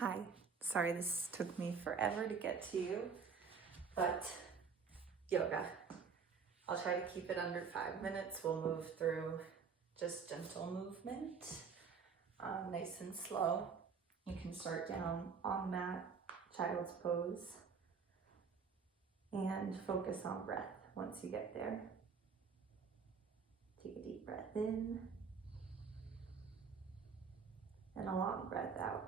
Hi, sorry this took me forever to get to you, but yoga. I'll try to keep it under 5 minutes. We'll move through just gentle movement, nice and slow. You can start down on the mat, child's pose, and focus on breath once you get there. Take a deep breath in and a long breath out.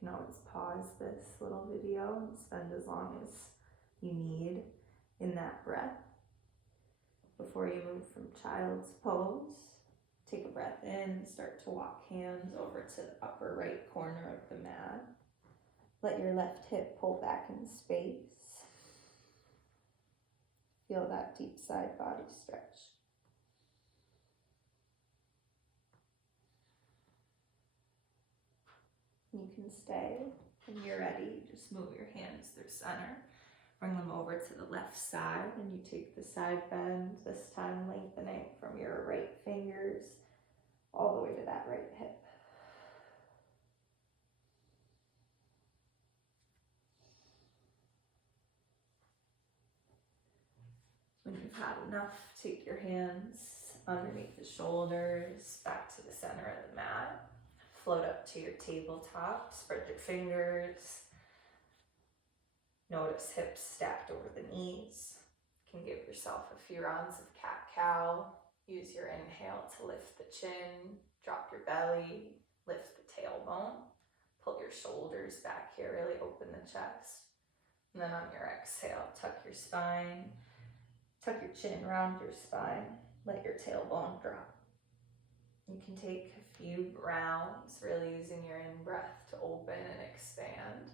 You can always pause this little video and spend as long as you need in that breath. Before you move from child's pose, take a breath in and start to walk hands over to the upper right corner of the mat. Let your left hip pull back in space. Feel that deep side body stretch. You can stay. When you're ready, just move your hands through center. Bring them over to the left side and you take the side bend, this time lengthening from your right fingers all the way to that right hip. When you've had enough, take your hands underneath the shoulders, back to the center of the mat. Float up to your tabletop, spread your fingers. Notice hips stacked over the knees. You can give yourself a few rounds of cat-cow. Use your inhale to lift the chin, drop your belly, lift the tailbone. Pull your shoulders back here, really open the chest. And then on your exhale, tuck your spine, tuck your chin around your spine, let your tailbone drop. You can take a few rounds, really using your in-breath to open and expand.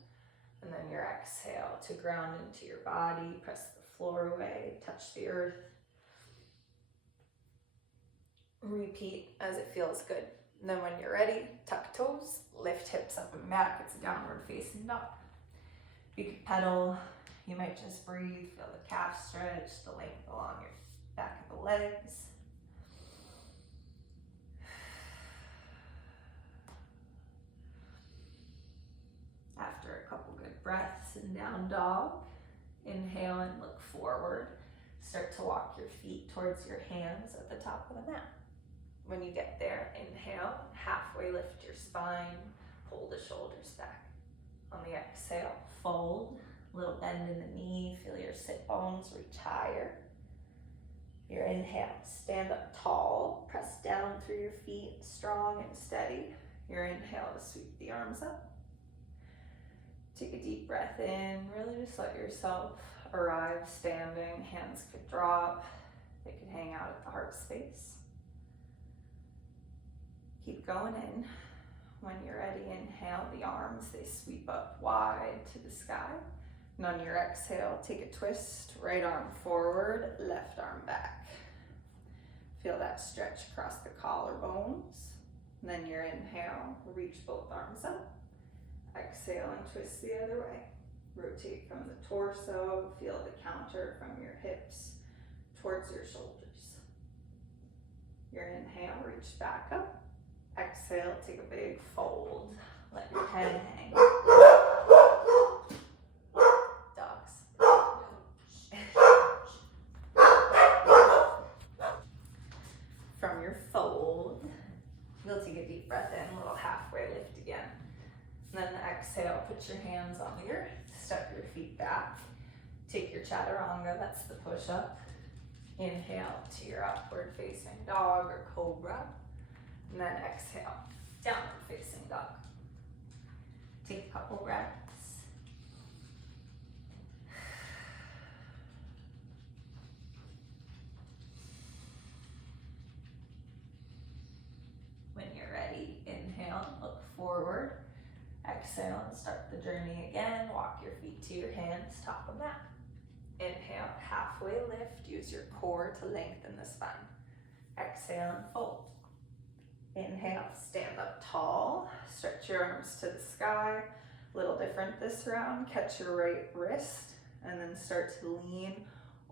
And then your exhale to ground into your body, press the floor away, touch the earth. Repeat as it feels good. And then when you're ready, tuck toes, lift hips up and back. It's a downward facing dog. You can pedal. You might just breathe, feel the calf stretch, the length along your back of the legs. After a couple good breaths in down dog, inhale and look forward. Start to walk your feet towards your hands at the top of the mat. When you get there, inhale, halfway lift your spine, pull the shoulders back. On the exhale, fold, little bend in the knee, feel your sit bones reach higher. Your inhale, stand up tall, press down through your feet, strong and steady. Your inhale to sweep the arms up. Take a deep breath in, really just let yourself arrive standing. Hands could drop, they could hang out at the heart space. Keep going in. When you're ready, inhale, the arms, they sweep up wide to the sky. And on your exhale, take a twist, right arm forward, left arm back. Feel that stretch across the collarbones. And then your inhale, reach both arms up. Exhale and twist the other way. Rotate from the torso, feel the counter from your hips towards your shoulders. Your inhale, reach back up. Exhale, take a big fold. Let your head hang. Dogs. From your fold, you'll take a deep breath in, a little halfway lift again. And then exhale, put your hands on the earth, step your feet back. Take your chaturanga, that's the push-up. Inhale to your upward facing dog or cobra. And then exhale, downward facing dog. Take a couple breaths. When you're ready, inhale, look forward. Exhale and start the journey again. Walk your feet to your hands, top of mat. Inhale, halfway lift. Use your core to lengthen the spine. Exhale and fold. Inhale, stand up tall. Stretch your arms to the sky. A little different this round. Catch your right wrist and then start to lean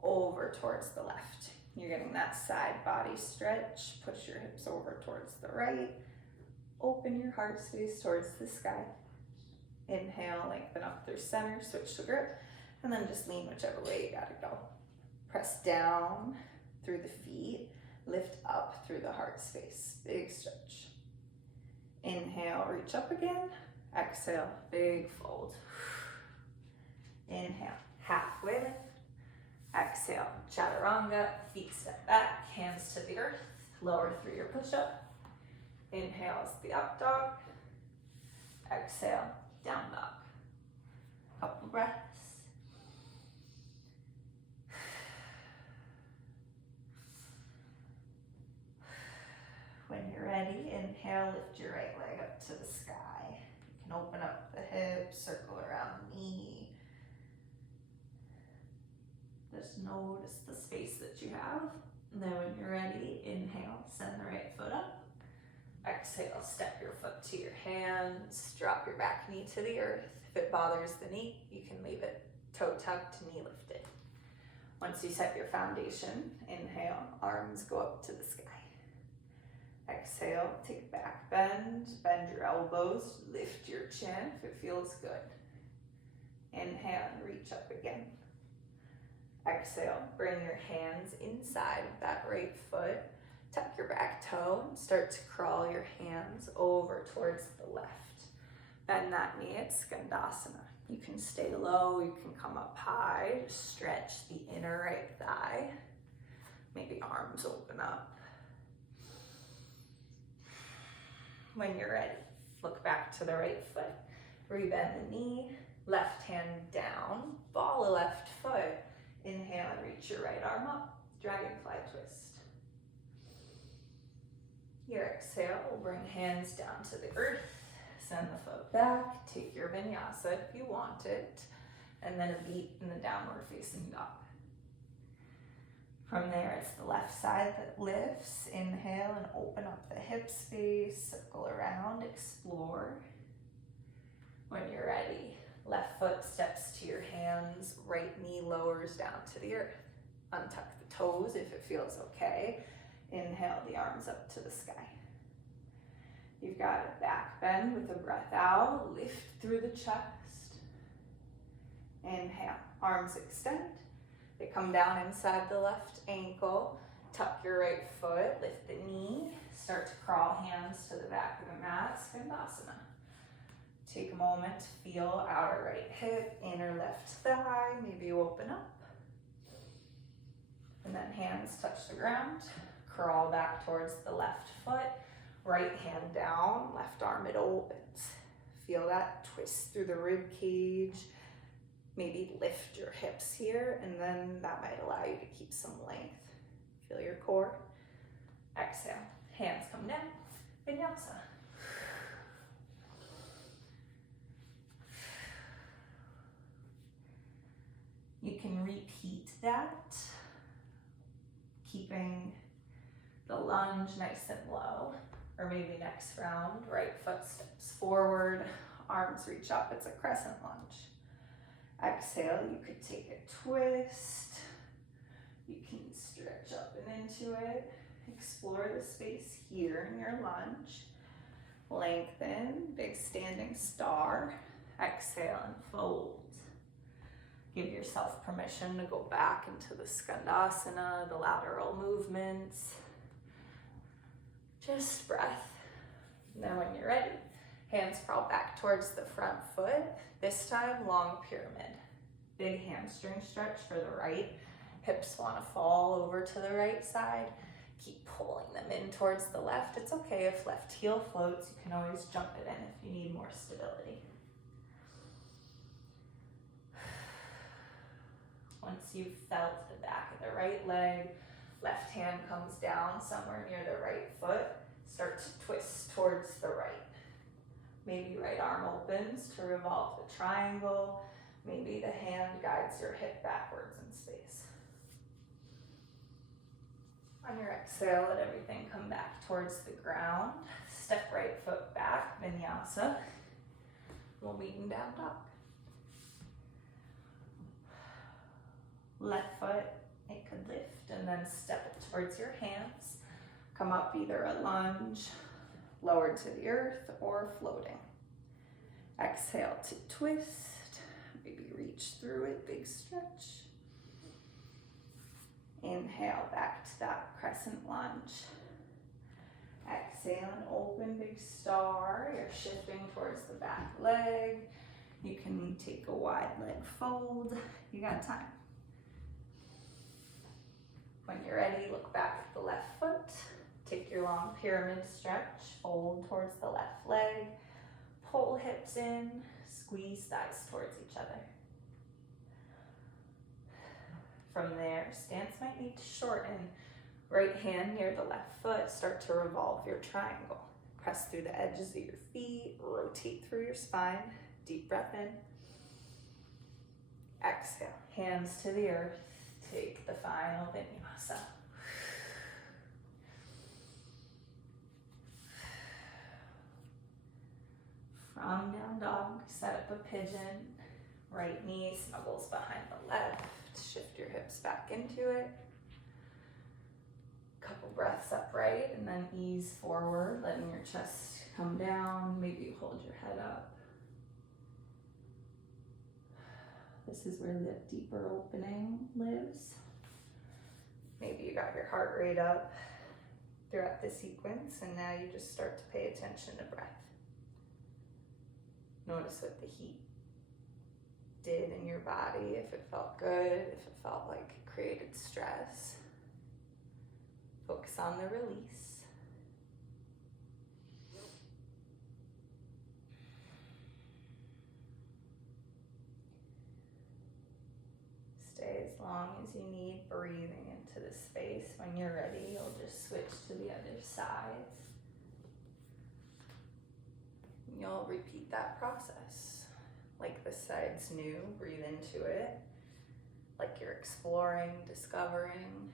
over towards the left. You're getting that side body stretch. Push your hips over towards the right. Open your heart space towards the sky. Inhale, lengthen up through center, switch to grip, and then just lean whichever way you gotta go. Press down through the feet, lift up through the heart space. Big stretch. Inhale, reach up again. Exhale, big fold. Inhale, halfway lift. Exhale, chaturanga, feet step back, hands to the earth, lower through your push-up. Inhale is the up dog. Exhale, down dog. Couple breaths. When you're ready, inhale, lift your right leg up to the sky. You can open up the hips, circle around the knee. Just notice the space that you have. And then when you're ready, inhale, send the right foot up. Exhale, step your foot to your hands, drop your back knee to the earth. If it bothers the knee, you can leave it toe tucked, knee lifted. Once you set your foundation, inhale, arms go up to the sky. Exhale, take a back bend, bend your elbows, lift your chin if it feels good. Inhale and reach up again. Exhale, bring your hands inside of that right foot. Tuck your back toe and start to crawl your hands over towards the left. Bend that knee at Skandasana. You can stay low, you can come up high, just stretch the inner right thigh. Maybe arms open up. When you're ready, look back to the right foot. Rebend the knee, left hand down, ball the left foot. Inhale and reach your right arm up, dragonfly twist. Your exhale will bring hands down to the earth, send the foot back, take your vinyasa if you want it, and then a beat in the downward facing dog. From there, it's the left side that lifts. Inhale and open up the hip space, circle around, explore. When you're ready, left foot steps to your hands, right knee lowers down to the earth. Untuck the toes if it feels okay. Inhale the arms up to the sky. You've got a back bend with a breath out, lift through the chest. Inhale, arms extend. They come down inside the left ankle. Tuck your right foot, lift the knee. Start to crawl hands to the back of the mat, Skandasana. Take a moment to feel outer right hip, inner left thigh. Maybe you open up. And then hands touch the ground. Crawl back towards the left foot. Right hand down, left arm it opens. Feel that twist through the rib cage. Maybe lift your hips here, and then that might allow you to keep some length. Feel your core. Exhale, hands come down, vinyasa. You can repeat that, keeping the lunge nice and low, or maybe next round, right foot steps forward, arms reach up, it's a crescent lunge. Exhale, you could take a twist. You can stretch up and into it. Explore the space here in your lunge. Lengthen, big standing star. Exhale and fold. Give yourself permission to go back into the Skandasana, the lateral movements. Just breath. Now when you're ready, hands crawl back towards the front foot. This time, long pyramid. Big hamstring stretch for the right. Hips want to fall over to the right side. Keep pulling them in towards the left. It's okay if left heel floats. You can always jump it in if you need more stability. Once you've felt the back of the right leg, left hand comes down somewhere near the right foot. Start to twist towards the right. Maybe right arm opens to revolve the triangle. Maybe the hand guides your hip backwards in space. On your exhale, let everything come back towards the ground. Step right foot back, vinyasa. We'll meet in down dog. Left foot It could lift and then step it towards your hands. Come up either a lunge, lowered to the earth, or floating. Exhale to twist. Maybe reach through it, big stretch. Inhale back to that crescent lunge. Exhale and open, big star. You're shifting towards the back leg. You can take a wide leg fold. You got time. When you're ready, look back at the left foot. Take your long pyramid stretch. Fold towards the left leg. Pull hips in. Squeeze thighs towards each other. From there, stance might need to shorten. Right hand near the left foot, start to revolve your triangle. Press through the edges of your feet, rotate through your spine. Deep breath in. Exhale, hands to the earth. Take the final vinyasa. From down dog, set up a pigeon. Right knee snuggles behind the left. Shift your hips back into it. Couple breaths upright and then ease forward, letting your chest come down. Maybe you hold your head up. This is where the deeper opening lives. Maybe you got your heart rate up throughout the sequence, and now you just start to pay attention to breath. Notice what the heat did in your body, if it felt good, if it felt like it created stress. Focus on the release. Stay as long as you need, breathing into the space. When you're ready, you'll just switch to the other side. You'll repeat that process. Like the side's new, breathe into it. Like you're exploring, discovering.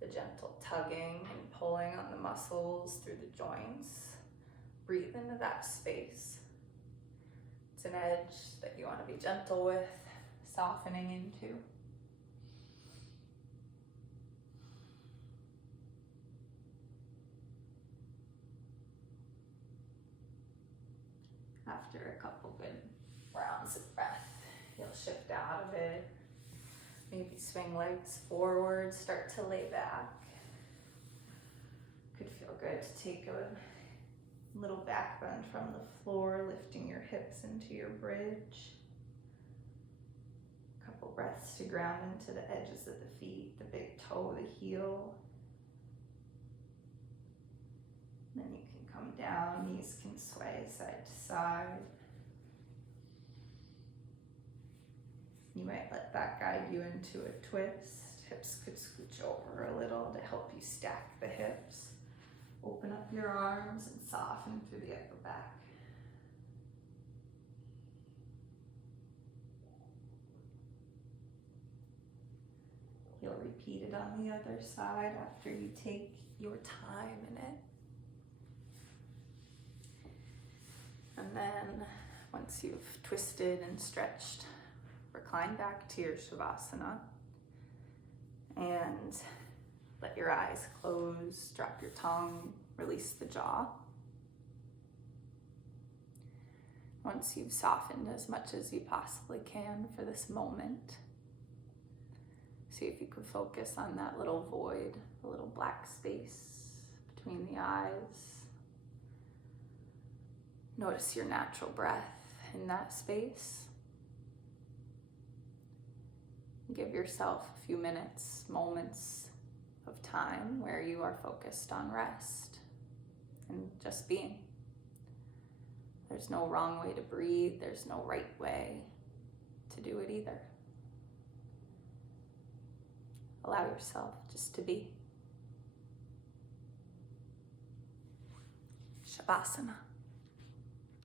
The gentle tugging and pulling on the muscles through the joints. Breathe into that space. It's an edge that you want to be gentle with, softening into. After a couple good rounds of breath, you'll shift out of it. Maybe swing legs forward, start to lay back. Could feel good to take a little back bend from the floor, lifting your hips into your bridge. Couple breaths to ground into the edges of the feet, the big toe, the heel. Then you can come down, knees can sway side to side. You might let that guide you into a twist. Hips could scooch over a little to help you stack the hips. Open up your arms and soften through the upper back. You'll repeat it on the other side after you take your time in it. And then once you've twisted and stretched, recline back to your Shavasana and let your eyes close, drop your tongue, release the jaw. Once you've softened as much as you possibly can for this moment, see if you could focus on that little void, a little black space between the eyes. Notice your natural breath in that space. Give yourself a few minutes, moments of time where you are focused on rest and just being. There's no wrong way to breathe. There's no right way to do it either. Allow yourself just to be. Shavasana.